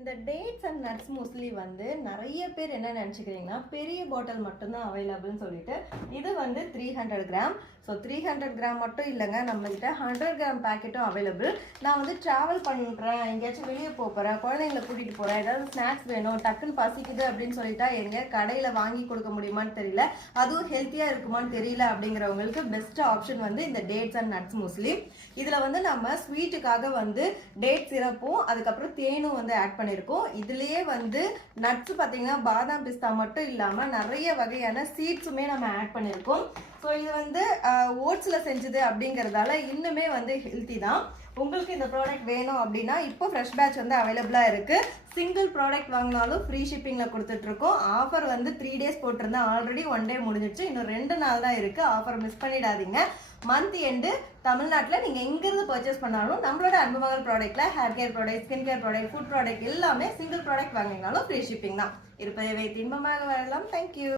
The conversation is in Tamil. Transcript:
இந்த டேட்ஸ் அண்ட் நட்ஸ் மோஸ்ட்லி வந்து நிறைய பேர் என்ன நினச்சிக்கிறீங்கன்னா பெரிய பாட்டில் மட்டும்தான் அவைலபிள்னு சொல்லிட்டு இது வந்து 300 கிராம். ஸோ 300 கிராம் மட்டும் இல்லைங்க, நம்மகிட்ட 100 கிராம் பேக்கெட்டும் அவைலபிள். நான் வந்து ட்ராவல் பண்ணுறேன், எங்கேயாச்சும் வெளியே போகிறேன், குழந்தைங்களை கூட்டிகிட்டு போகிறேன், ஏதாவது ஸ்நாக்ஸ் வேணும், டக்குன்னு பசிக்குது அப்படின்னு சொல்லிட்டா எங்க கடையில் வாங்கி கொடுக்க முடியுமான்னு தெரியல, அதுவும் ஹெல்த்தியாக இருக்குமான்னு தெரியல அப்படிங்கிறவங்களுக்கு பெஸ்ட் ஆப்ஷன் வந்து இந்த டேட்ஸ் அண்ட் நட்ஸ் மோஸ்ட்லி. இதில் வந்து நம்ம ஸ்வீட்டுக்காக வந்து டேட் சிரப்பும் அதுக்கப்புறம் தேனும் வந்து ஆட் பண்ணியிருக்கோம். இதுலேயே வந்து நட்ஸ் பார்த்தீங்கன்னா பாதாம் பிஸ்தா மட்டும் இல்லாமல் நிறைய வகையான சீட்ஸுமே நம்ம ஆட் பண்ணியிருக்கோம். ஸோ இது வந்து ஓட்ஸில் செஞ்சது அப்படிங்கிறதால இன்னுமே வந்து ஹெல்த்தி தான். உங்களுக்கு இந்த ப்ராடக்ட் வேணும் அப்படின்னா இப்போ ஃப்ரெஷ் பேட்ச் வந்து அவைலபிளாக இருக்குது. சிங்கிள் ப்ராடக்ட் வாங்கினாலும் ஃப்ரீ ஷிப்பிங்கில் கொடுத்துட்ருக்கோம். ஆஃபர் வந்து 3 டேஸ் போட்டிருந்தேன், ஆல்ரெடி 1 டே முடிஞ்சிடுச்சு, இன்னும் 2 நாள் தான் இருக்குது. ஆஃபர் மிஸ் பண்ணிடாதீங்க. மந்த் எண்டு தமிழ்நாட்டில் நீங்கள் எங்கேருந்து பர்ச்சேஸ் பண்ணாலும் நம்மளோட அன்பு மகள் ப்ராடக்ட்டில் hair care product, skin care product, food product எல்லாமே சிங்கிள் ப்ராடக்ட் வாங்கினாலும் ஃப்ரீ ஷிப்பிங் தான். இருப்பதை வைத்து இன்பமாக வரலாம். தேங்க்யூ.